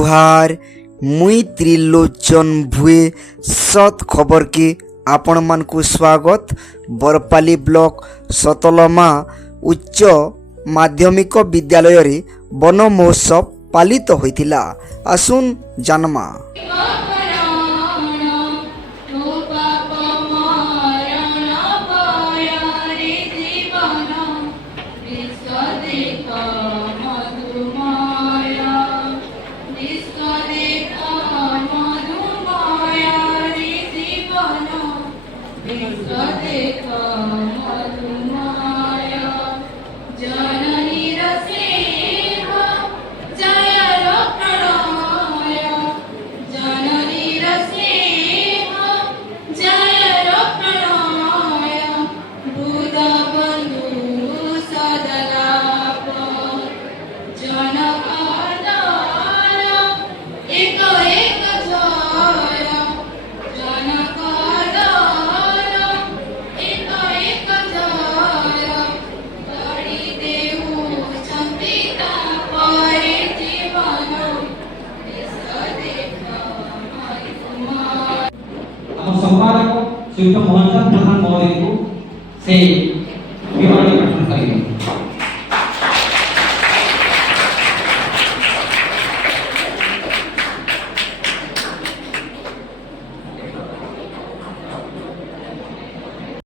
जुहार मुई त्रिलोचन भुए सत खबर के आपण मान को स्वागत। बरपाली ब्लॉक सतलमा उच्च माध्यमिक विद्यालय रे वन महोत्सव पालित होइतिला। आसुन जानमा। संपादक श्रीयुक्त मोहन प्रधान महोदय को से